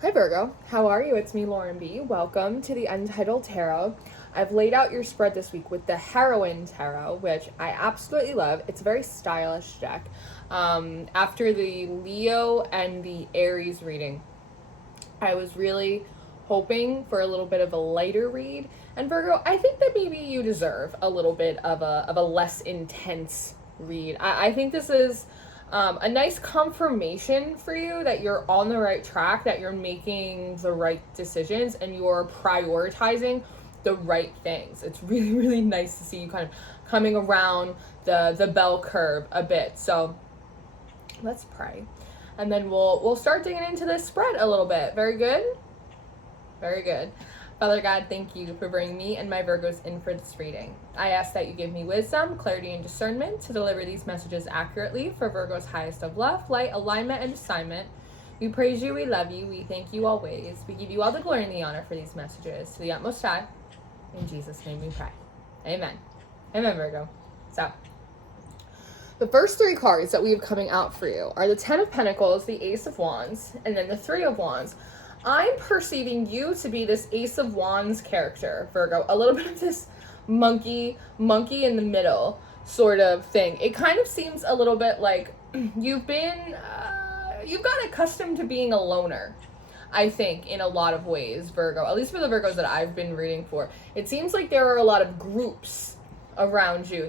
Hi Virgo, how are you? It's me, Lauren B. Welcome to the Untitled Tarot. I've laid out your spread this week with the Heroine Tarot, which I absolutely love. It's a very stylish deck. After the Leo and the Aries reading, I was really hoping for a little bit of a lighter read. And Virgo, I think that maybe you deserve a little bit of a less intense read. I think this is a nice confirmation for you that you're on the right track, that you're making the right decisions, and you're prioritizing the right things. It's really, really nice to see you kind of coming around the bell curve a bit. So let's pray. And then we'll start digging into this spread a little bit. Very good? Very good. Father God, thank you for bringing me and my Virgos in for this reading. I ask that you give me wisdom, clarity, and discernment to deliver these messages accurately for Virgo's highest of love, light, alignment, and assignment. We praise you, we love you, we thank you always. We give you all the glory and the honor for these messages. To the utmost high, in Jesus' name we pray. Amen. Amen, Virgo. So, the first three cards that we have coming out for you are the Ten of Pentacles, the Ace of Wands, and then the Three of Wands. I'm perceiving you to be this Ace of Wands character, Virgo. A little bit of this monkey in the middle sort of thing. It kind of seems a little bit like you've got accustomed to being a loner, I think, in a lot of ways, Virgo. At least for the Virgos that I've been reading for. It seems like there are a lot of groups around you.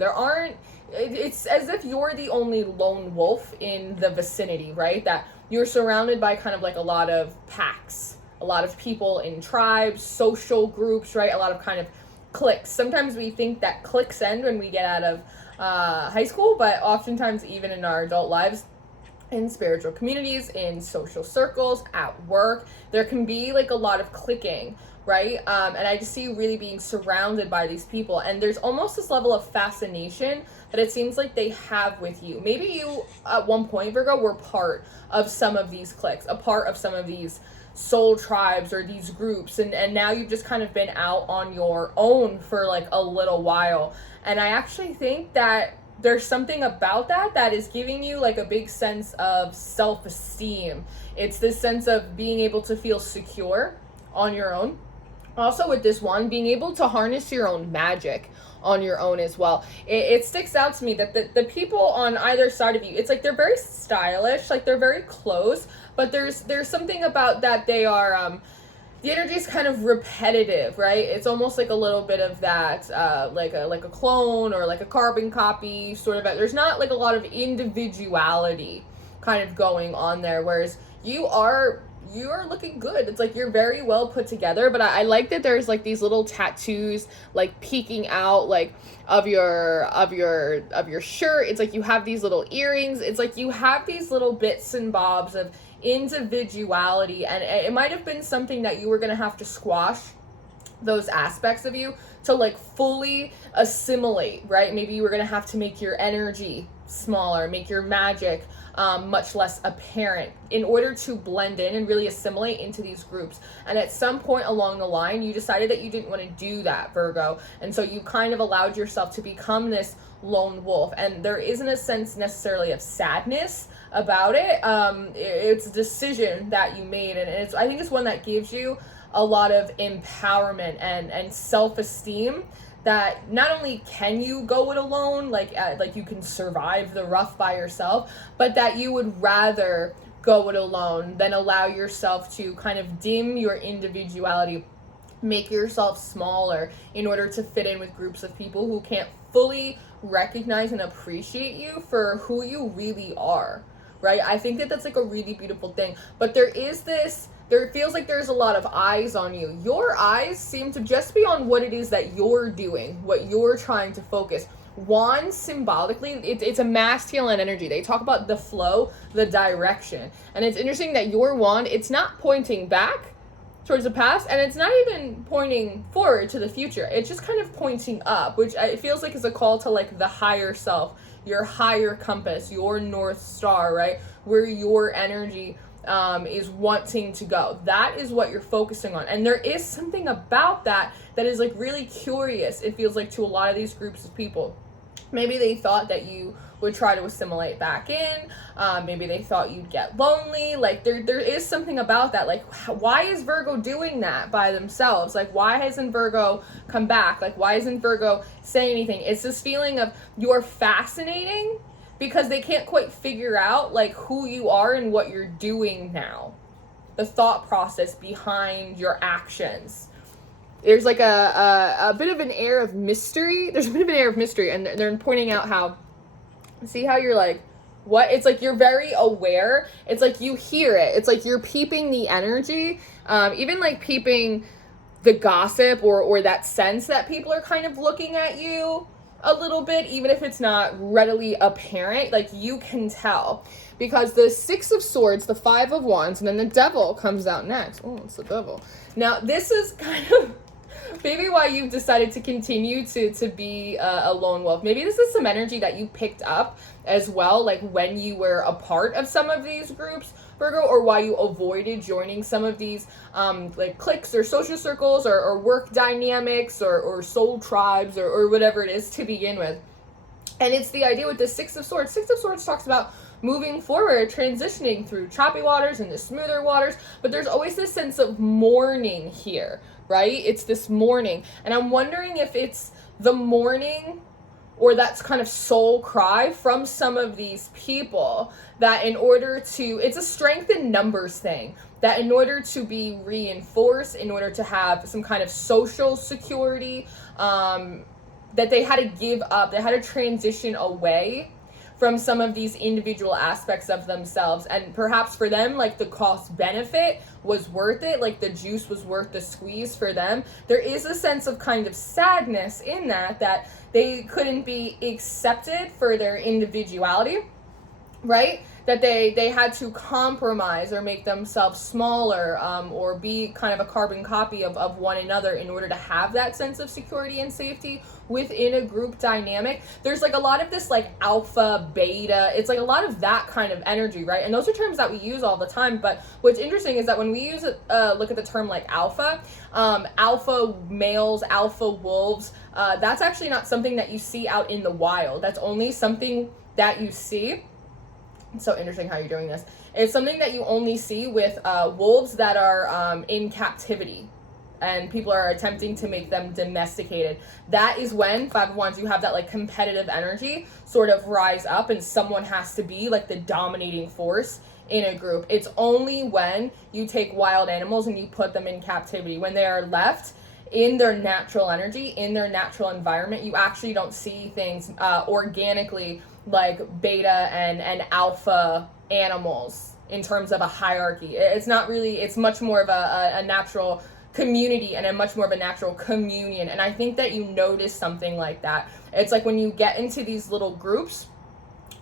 It's as if you're the only lone wolf in the vicinity, right? That you're surrounded by kind of like a lot of packs, a lot of people in tribes, social groups, right? A lot of kind of cliques. Sometimes we think that cliques end when we get out of high school, but oftentimes even in our adult lives, in spiritual communities, in social circles, at work, there can be like a lot of cliquing, right? And I just see you really being surrounded by these people, and there's almost this level of fascination that it seems like they have with you. Maybe you, at one point, Virgo, were part of some of these cliques, a part of some of these soul tribes or these groups, and now you've just kind of been out on your own for like a little while. And I actually think that there's something about that is giving you like a big sense of self-esteem. It's this sense of being able to feel secure on your own. Also with this one, being able to harness your own magic on your own as well. It sticks out to me that the people on either side of you, it's like they're very stylish, like they're very close, but there's something about that they are the energy is kind of repetitive, right? It's almost like a little bit of that, like a clone or like a carbon copy sort of. There's not like a lot of individuality kind of going on there, whereas you are looking good. It's like you're very well put together, but I like that there's like these little tattoos like peeking out like of your shirt. It's like you have these little earrings. It's like you have these little bits and bobs of individuality, and it might have been something that you were going to have to squash those aspects of you to like fully assimilate, right? Maybe you were going to have to make your energy smaller, make your magic much less apparent in order to blend in and really assimilate into these groups. And at some point along the line, you decided that you didn't want to do that, Virgo. And so you kind of allowed yourself to become this lone wolf. And there isn't a sense necessarily of sadness about it. It's a decision that you made. And I think it's one that gives you a lot of empowerment and self-esteem, that not only can you go it alone, like you can survive the rough by yourself, but that you would rather go it alone than allow yourself to kind of dim your individuality, make yourself smaller in order to fit in with groups of people who can't fully recognize and appreciate you for who you really are, right? I think that that's like a really beautiful thing. But there feels like there's a lot of eyes on you. Your eyes seem to just be on what it is that you're doing, what you're trying to focus. Wands, symbolically, it's a masculine energy. They talk about the flow, the direction. And it's interesting that your wand, it's not pointing back towards the past, and it's not even pointing forward to the future. It's just kind of pointing up, which it feels like is a call to like the higher self, your higher compass, your North Star, right? Where your energy is wanting to go. That is what you're focusing on. And there is something about that is like really curious, it feels like, to a lot of these groups of people. Maybe they thought that you would try to assimilate back in. Maybe they thought you'd get lonely. Like there is something about that. Like why is Virgo doing that by themselves? Like why hasn't Virgo come back? Like why isn't Virgo saying anything? It's this feeling of you're fascinating because they can't quite figure out like who you are and what you're doing now. The thought process behind your actions. There's like a bit of an air of mystery. There's a bit of an air of mystery, and they're pointing out how, see how you're like, what? It's like you're very aware. It's like you hear it. It's like you're peeping the energy, even like peeping the gossip or that sense that people are kind of looking at you a little bit, even if it's not readily apparent. Like you can tell. Because the Six of Swords, the Five of Wands, and then the Devil comes out next. Oh, it's the Devil. Now, this is kind of maybe why you've decided to continue to be a lone wolf. Maybe this is some energy that you picked up as well, like when you were a part of some of these groups, Virgo, or why you avoided joining some of these like cliques or social circles or work dynamics or soul tribes or whatever it is to begin with. And it's the idea with the Six of Swords. Six of Swords talks about moving forward, transitioning through choppy waters and the smoother waters, but there's always this sense of mourning here, right? It's this mourning. And I'm wondering if it's the mourning or that's kind of soul cry from some of these people that in order to, it's a strength in numbers thing, that in order to be reinforced, in order to have some kind of social security, that they had to give up, they had to transition away from some of these individual aspects of themselves. And perhaps for them, like the cost benefit was worth it, like the juice was worth the squeeze for them. There is a sense of kind of sadness in that they couldn't be accepted for their individuality, right? That they had to compromise or make themselves smaller, or be kind of a carbon copy of one another in order to have that sense of security and safety within a group dynamic. There's like a lot of this like alpha, beta, it's like a lot of that kind of energy, right? And those are terms that we use all the time, but what's interesting is that when we use it, look at the term like alpha, alpha males, alpha wolves, that's actually not something that you see out in the wild. That's only something that you see. It's so interesting how you're doing this. It's something that you only see with wolves that are in captivity and people are attempting to make them domesticated. That is when, Five of Wands, you have that like competitive energy sort of rise up and someone has to be like the dominating force in a group. It's only when you take wild animals and you put them in captivity. When they are left in their natural energy, in their natural environment, you actually don't see things organically like beta and alpha animals in terms of a hierarchy. It's not really, it's much more of a natural community and a much more of a natural communion. And I think that you notice something like that. It's like when you get into these little groups,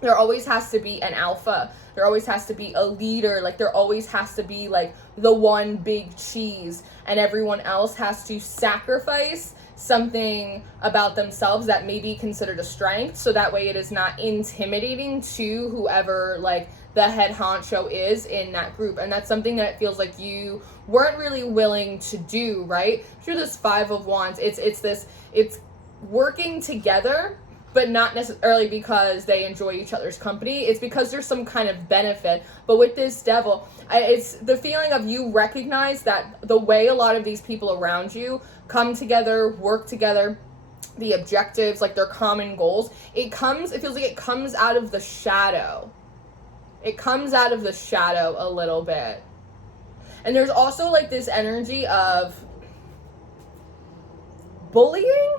there always has to be an alpha. There always has to be a leader. Like there always has to be like the one big cheese, and everyone else has to sacrifice something about themselves that may be considered a strength, so that way it is not intimidating to whoever like the head honcho is in that group. And that's something that it feels like you weren't really willing to do, right? Through this Five of Wands, it's working together, but not necessarily because they enjoy each other's company. It's because there's some kind of benefit. But with this Devil, it's the feeling of you recognize that the way a lot of these people around you come together, work together, the objectives, like their common goals, it feels like it comes out of the shadow. It comes out of the shadow a little bit. And there's also like this energy of bullying.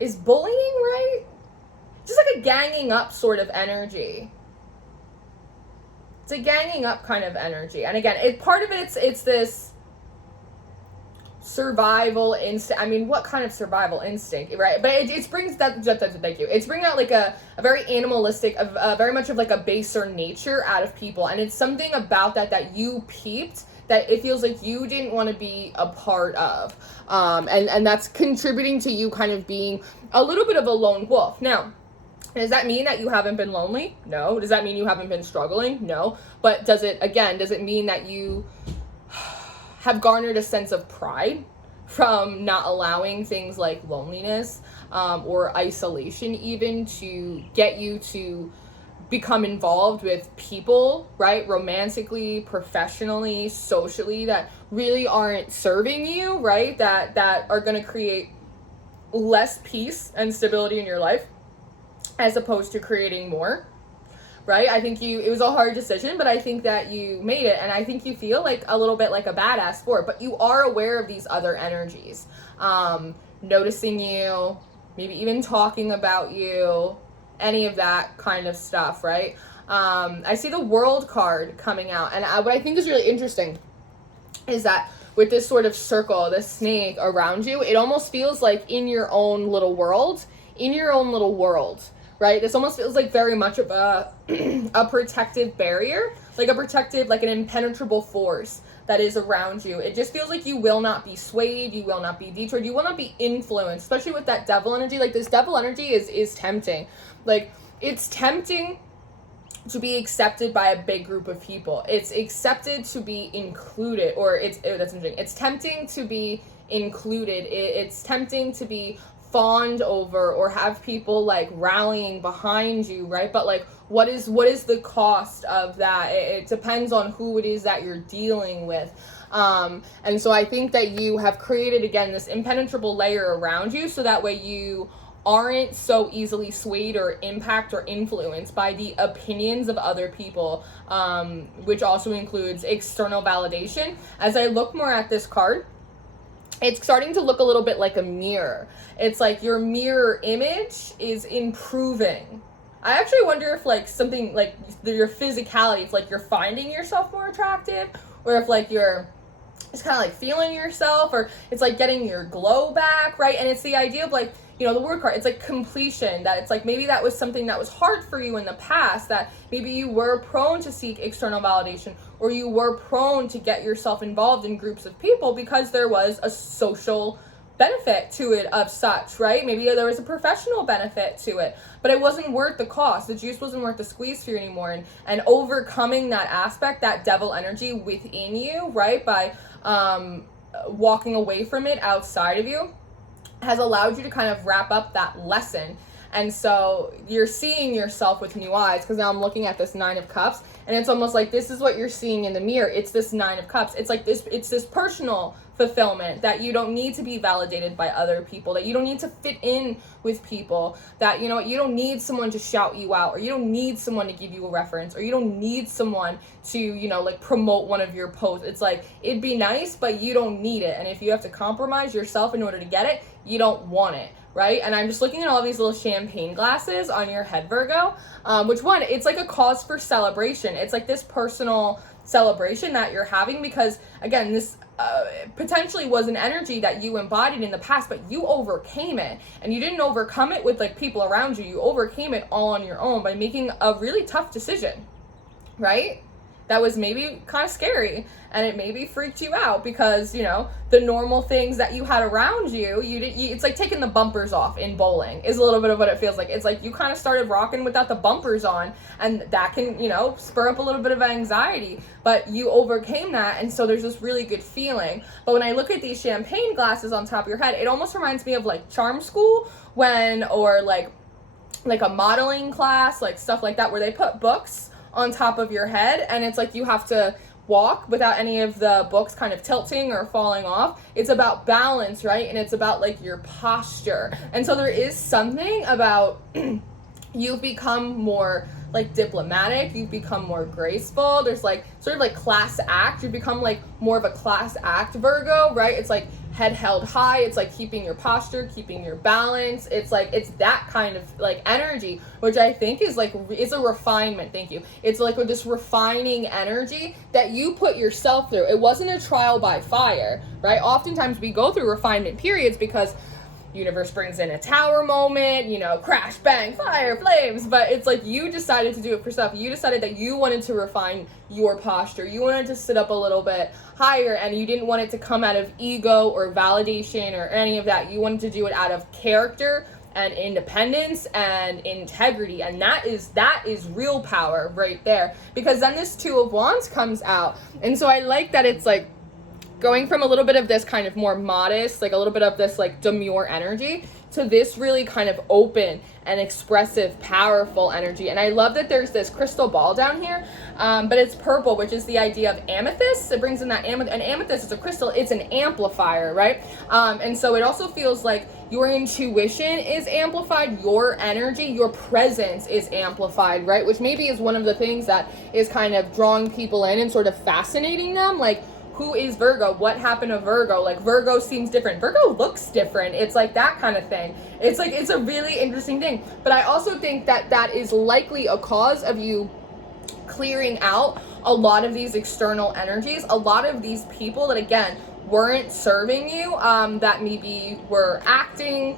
Is bullying right? Just like a ganging up sort of energy. It's a ganging up kind of energy. And again, part of it's this survival instinct. I mean, what kind of survival instinct, right? But it brings that, thank you. It's bringing out like a very animalistic, very much of like a baser nature out of people. And it's something about that you peeped that it feels like you didn't want to be a part of. And that's contributing to you kind of being a little bit of a lone wolf. Now, does that mean that you haven't been lonely? No. Does that mean you haven't been struggling? No. But does it mean that you have garnered a sense of pride from not allowing things like loneliness or isolation even to get you to become involved with people, right? Romantically, professionally, socially, that really aren't serving you, right? That are going to create less peace and stability in your life as opposed to creating more, right? I think it was a hard decision, but I think that you made it, and I think you feel like a little bit like a badass for it, but you are aware of these other energies, noticing you, maybe even talking about you, any of that kind of stuff, right? I see the World card coming out, and what I think is really interesting is that with this sort of circle, this snake around you, it almost feels like in your own little world, right? This almost feels like very much of a protective barrier, like an impenetrable force that is around you. It just feels like you will not be swayed, you will not be detoured, you will not be influenced, especially with that devil energy. Like, this devil energy is tempting. Like, it's tempting to be accepted by a big group of people. It's accepted to be included, or that's interesting. It's tempting to be included. It's tempting to be fawned over or have people like rallying behind you, right? But like, what is the cost of that? It depends on who it is that you're dealing with. And so I think that you have created, again, this impenetrable layer around you, so that way you aren't so easily swayed or impacted or influenced by the opinions of other people, which also includes external validation. As I look more at this card, it's starting to look a little bit like a mirror. It's like your mirror image is improving. I actually wonder if like something like your physicality, if like you're finding yourself more attractive, or if like you're just kind of like feeling yourself, or it's like getting your glow back, right? And it's the idea of like, you know, the word card, it's like completion, that it's like maybe that was something that was hard for you in the past, that maybe you were prone to seek external validation, or you were prone to get yourself involved in groups of people because there was a social benefit to it of such, right? Maybe there was a professional benefit to it, but it wasn't worth the cost. The juice wasn't worth the squeeze for you anymore. And overcoming that aspect, that devil energy within you, right, by walking away from it outside of you, has allowed you to kind of wrap up that lesson. And so you're seeing yourself with new eyes, because now I'm looking at this 9 of Cups, and it's almost like this is what you're seeing in the mirror. It's this 9 of Cups. It's like this, it's this personal fulfillment, that you don't need to be validated by other people, that you don't need to fit in with people, that, you know, you don't need someone to shout you out, or you don't need someone to give you a reference, or you don't need someone to, you know, like promote one of your posts. It's like, it'd be nice, but you don't need it. And if you have to compromise yourself in order to get it, you don't want it, right? And I'm just looking at all these little champagne glasses on your head, Virgo, which one, it's like a cause for celebration. It's like this personal celebration that you're having, because again, this potentially was an energy that you embodied in the past, but you overcame it. And you didn't overcome it with like people around you. You overcame it all on your own by making a really tough decision, right? That was maybe kind of scary, and it maybe freaked you out, because, you know, the normal things that you had around you, it's like taking the bumpers off in bowling is a little bit of what it feels like. It's like you kind of started rocking without the bumpers on, and that can, you know, spur up a little bit of anxiety, but you overcame that, and so there's this really good feeling. But when I look at these champagne glasses on top of your head, it almost reminds me of like charm school, or like a modeling class, like stuff like that, where they put books on top of your head, and it's like you have to walk without any of the books kind of tilting or falling off. It's about balance, right? And it's about like your posture. And so there is something about you've become more like diplomatic, you've become more graceful. There's like sort of like class act. You've become like more of a class act Virgo, right? It's like head held high. It's like keeping your posture, keeping your balance. It's like, it's that kind of like energy, which I think is like, it's a refinement. Thank you. It's like this refining energy that you put yourself through. It wasn't a trial by fire, right? Oftentimes we go through refinement periods because universe brings in a tower moment, you know, crash, bang, fire, flames. But it's like you decided to do it for yourself. You decided that you wanted to refine your posture. You wanted to sit up a little bit higher, and you didn't want it to come out of ego or validation or any of that. You wanted to do it out of character and independence and integrity. And that is real power right there, because then this 2 of Wands comes out. And so I like that it's like going from a little bit of this kind of more modest, like a little bit of this like demure energy, to this really kind of open and expressive, powerful energy. And I love that there's this crystal ball down here, but it's purple, which is the idea of amethyst. It brings in that and amethyst is a crystal. It's an amplifier, right? And so it also feels like your intuition is amplified, your energy, your presence is amplified, right? Which maybe is one of the things that is kind of drawing people in and sort of fascinating them. Like, who is Virgo? What happened to Virgo? Like, Virgo seems different. Virgo looks different. It's like that kind of thing. It's like, it's a really interesting thing. But I also think that that is likely a cause of you clearing out a lot of these external energies, a lot of these people that, again, weren't serving you, that maybe were acting,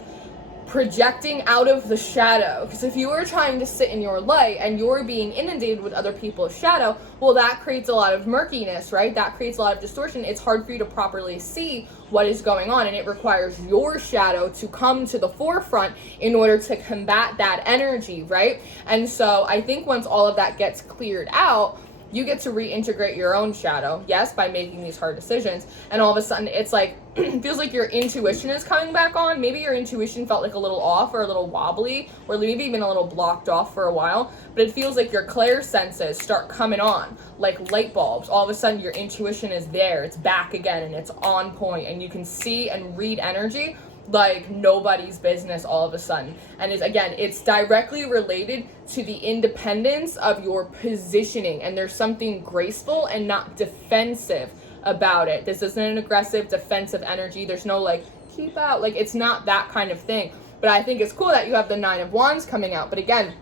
projecting out of the shadow. Because if you are trying to sit in your light and you're being inundated with other people's shadow, well, that creates a lot of murkiness, right? That creates a lot of distortion. It's hard for you to properly see what is going on, and it requires your shadow to come to the forefront in order to combat that energy, right? And so I think once all of that gets cleared out, you get to reintegrate your own shadow, yes, by making these hard decisions. And all of a sudden, it's like, it feels like your intuition is coming back on. Maybe your intuition felt like a little off or a little wobbly, or maybe even a little blocked off for a while. But it feels like your clair senses start coming on, like light bulbs. All of a sudden, your intuition is there. It's back again, and it's on point, and you can see and read energy like nobody's business all of a sudden. And it's directly related to the independence of your positioning, and there's something graceful and not defensive about it. This isn't an aggressive defensive energy. There's no like keep out, like it's not that kind of thing. But I think it's cool that you have the Nine of Wands coming out. But again,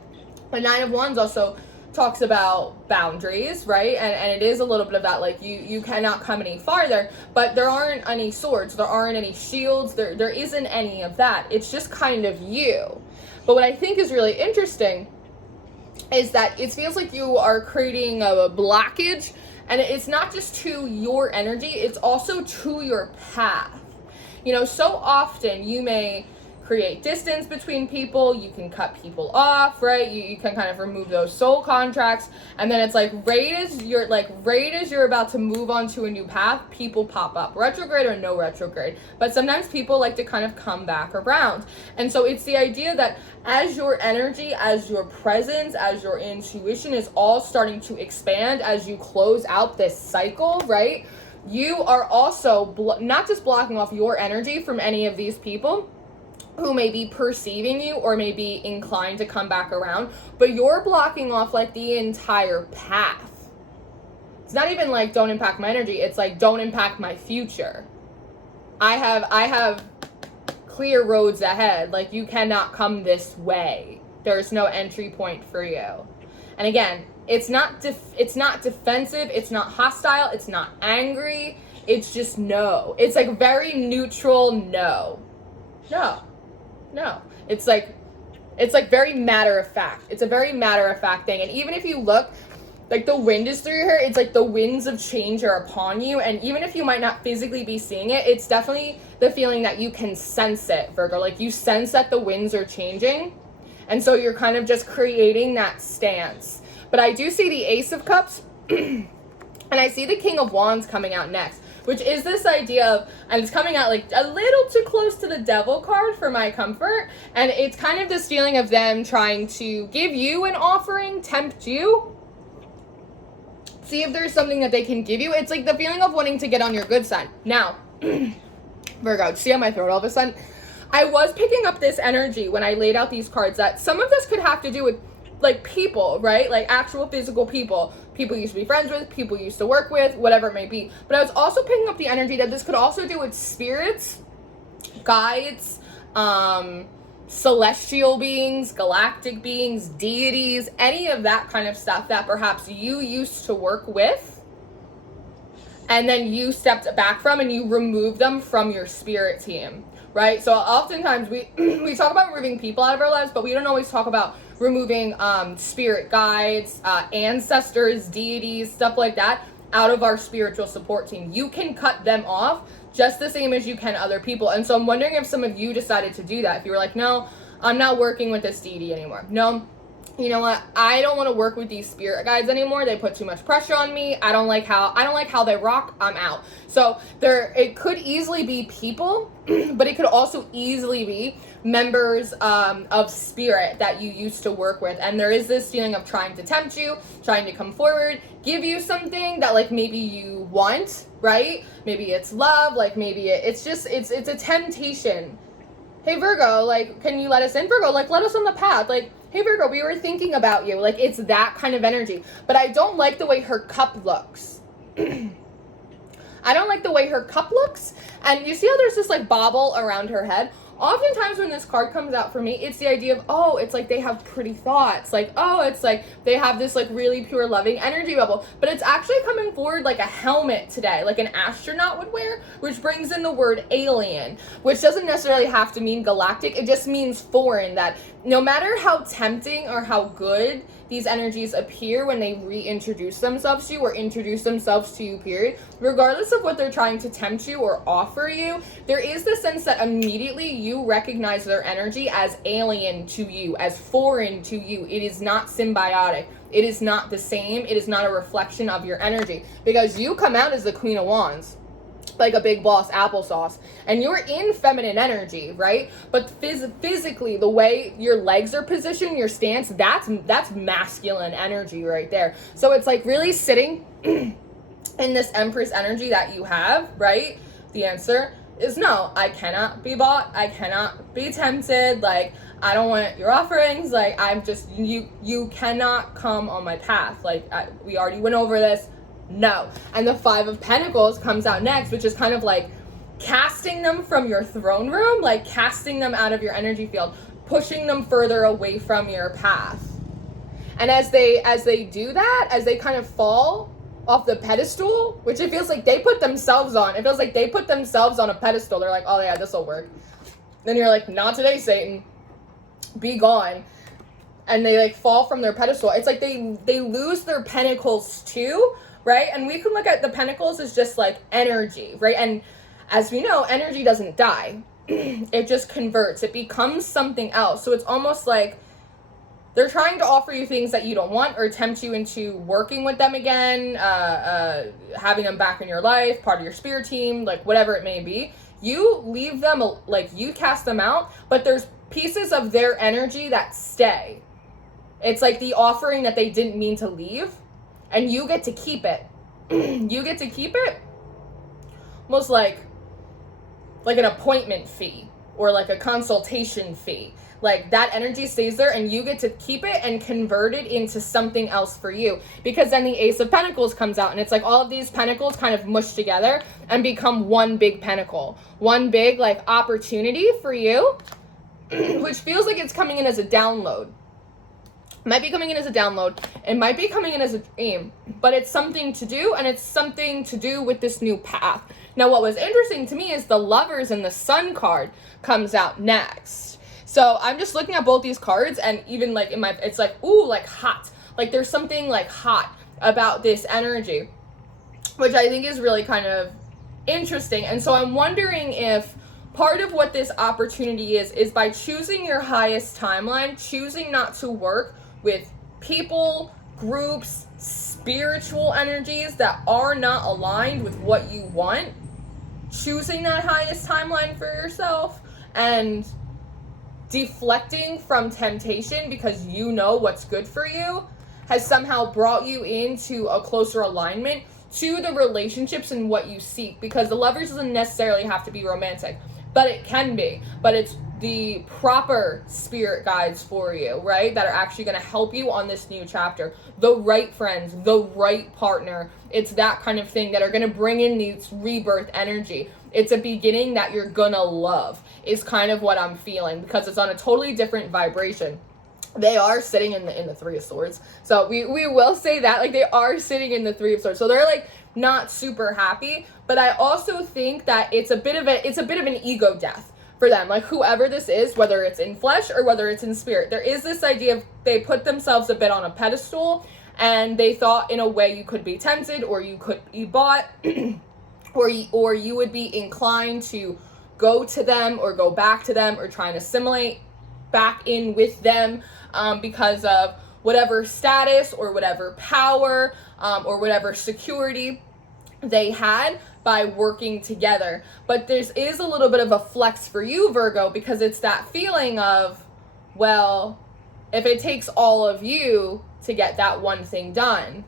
the Nine of Wands also talks about boundaries, right? And it is a little bit of that, like you cannot come any farther, but there aren't any swords, there aren't any shields, there isn't any of that. It's just kind of you. But what I think is really interesting is that it feels like you are creating a blockage, and it's not just to your energy, it's also to your path. You know, so often you may create distance between people, you can cut people off, right? You can kind of remove those soul contracts, and then it's like right as you're about to move on to a new path, people pop up, retrograde or no retrograde. But sometimes people like to kind of come back around. And so it's the idea that as your energy, as your presence, as your intuition is all starting to expand as you close out this cycle, right? You are also not just blocking off your energy from any of these people who may be perceiving you or may be inclined to come back around, but you're blocking off like the entire path. It's not even like don't impact my energy, it's like don't impact my future. I have clear roads ahead, like you cannot come this way. There's no entry point for you. And again, it's not defensive, it's not hostile, it's not angry, it's just no. It's like very neutral no. No, it's like very matter of fact. It's a very matter of fact thing. And even if you look, like the wind is through your hair, it's like the winds of change are upon you. And even if you might not physically be seeing it, it's definitely the feeling that you can sense it, Virgo. Like you sense that the winds are changing. And so you're kind of just creating that stance. But I do see the Ace of Cups and I see the King of Wands coming out next, which is this idea of, and it's coming out like a little too close to the Devil card for my comfort, and it's kind of this feeling of them trying to give you an offering, tempt you, see if there's something that they can give you. It's like the feeling of wanting to get on your good side. Now, Virgo, see on my throat all of a sudden? I was picking up this energy when I laid out these cards that some of this could have to do with like people, right? Like actual physical people you used to be friends with, people you used to work with, whatever it may be. But I was also picking up the energy that this could also do with spirits, guides, celestial beings, galactic beings, deities, any of that kind of stuff that perhaps you used to work with and then you stepped back from and you removed them from your spirit team, right? So oftentimes we talk about removing people out of our lives, but we don't always talk about removing spirit guides, ancestors, deities, stuff like that out of our spiritual support team. You can cut them off just the same as you can other people. And so I'm wondering if some of you decided to do that. If you were like, no, I'm not working with this deity anymore. No, you know what, I don't want to work with these spirit guides anymore. They put too much pressure on me. I don't like how they rock. I'm out. So it could easily be people, but it could also easily be members of spirit that you used to work with. And there is this feeling of trying to tempt you, trying to come forward, give you something that like maybe you want, right? Maybe it's love, like maybe it's a temptation. Hey Virgo, like, can you let us in? Virgo, like, let us on the path. Like, hey Virgo, we were thinking about you. Like, it's that kind of energy. But I don't like the way her cup looks. I don't like the way her cup looks. And you see how there's this like bauble around her head? Oftentimes when this card comes out for me, it's the idea of, oh, it's like they have pretty thoughts. Like, oh, it's like they have this like really pure loving energy bubble. But it's actually coming forward like a helmet today, like an astronaut would wear, which brings in the word alien, which doesn't necessarily have to mean galactic. It just means foreign, that no matter how tempting or how good these energies appear when they reintroduce themselves to you or introduce themselves to you, period, regardless of what they're trying to tempt you or offer you, there is the sense that immediately you recognize their energy as alien to you, as foreign to you. It is not symbiotic. It is not the same. It is not a reflection of your energy, because you come out as the Queen of Wands, like a big boss applesauce, and you're in feminine energy, right? But physically, the way your legs are positioned, your stance, that's masculine energy right there. So it's like really sitting in this Empress energy that you have, right? The answer is no. I cannot be bought. I cannot be tempted. Like, I don't want your offerings. Like, I'm just, you cannot come on my path. Like, we already went over this. No. And the Five of Pentacles comes out next, which is kind of like casting them from your throne room, like casting them out of your energy field, pushing them further away from your path. And as they do that, as they kind of fall off the pedestal, which it feels like they put themselves on, it feels like they put themselves on a pedestal. They're like, oh yeah, this will work. Then you're like, not today, Satan. Be gone. And they like fall from their pedestal. It's like they lose their pentacles too, right? And we can look at the pentacles as just like energy, right? And as we know, energy doesn't die. It just converts. It becomes something else. So it's almost like they're trying to offer you things that you don't want or tempt you into working with them again, having them back in your life, part of your spirit team, like whatever it may be. You leave them, like you cast them out, but there's pieces of their energy that stay. It's like the offering that they didn't mean to leave, and you get to keep it. You get to keep it almost like an appointment fee or like a consultation fee. Like that energy stays there and you get to keep it and convert it into something else for you. Because then the Ace of Pentacles comes out and it's like all of these pentacles kind of mush together and become one big pentacle. One big like opportunity for you, which feels like it's coming in as a download. Might be coming in as a download. It might be coming in as a dream. But it's something to do, and it's something to do with this new path. Now, what was interesting to me is the Lovers and the Sun card comes out next. So I'm just looking at both these cards, and even like it's like, ooh, like hot. Like there's something like hot about this energy, which I think is really kind of interesting. And so I'm wondering if part of what this opportunity is by choosing your highest timeline, choosing not to work with people, groups, spiritual energies that are not aligned with what you want, choosing that highest timeline for yourself and deflecting from temptation because you know what's good for you has somehow brought you into a closer alignment to the relationships and what you seek. Because the Lovers doesn't necessarily have to be romantic, but it can be. But it's the proper spirit guides for you, right? That are actually going to help you on this new chapter. The right friends, the right partner. It's that kind of thing that are going to bring in this rebirth energy. It's a beginning that you're going to love is kind of what I'm feeling, because it's on a totally different vibration. They are sitting in the Three of Swords. So we will say that, like, they are sitting in the Three of Swords. So they're like not super happy, but I also think that it's a bit of an ego death for them. Like whoever this is, whether it's in flesh or whether it's in spirit, there is this idea of they put themselves a bit on a pedestal and they thought in a way you could be tempted or you could be bought or you would be inclined to go to them or go back to them or try and assimilate. back in with them because of whatever status or whatever power or whatever security they had by working together. But there is a little bit of a flex for you, Virgo, because it's that feeling of, well, if it takes all of you to get that one thing done,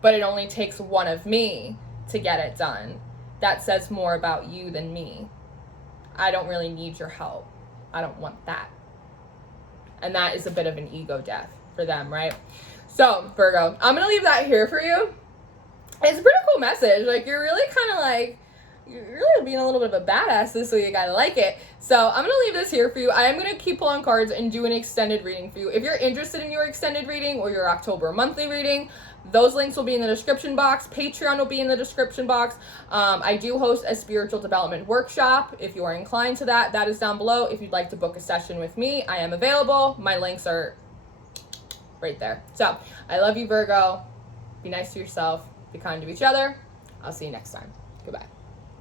but it only takes one of me to get it done, that says more about you than me. I don't really need your help. I don't want that. And that is a bit of an ego death for them, right? So, Virgo, I'm going to leave that here for you. It's a pretty cool message. Like, you're really kind of like, you're really being a little bit of a badass this week. I like it. So I'm going to leave this here for you. I am going to keep pulling cards and do an extended reading for you. If you're interested in your extended reading or your October monthly reading, those links will be in the description box. Patreon will be in the description box. I do host a spiritual development workshop. If you are inclined to that, that is down below. If you'd like to book a session with me, I am available. My links are right there. So I love you, Virgo. Be nice to yourself. Be kind to each other. I'll see you next time. Goodbye.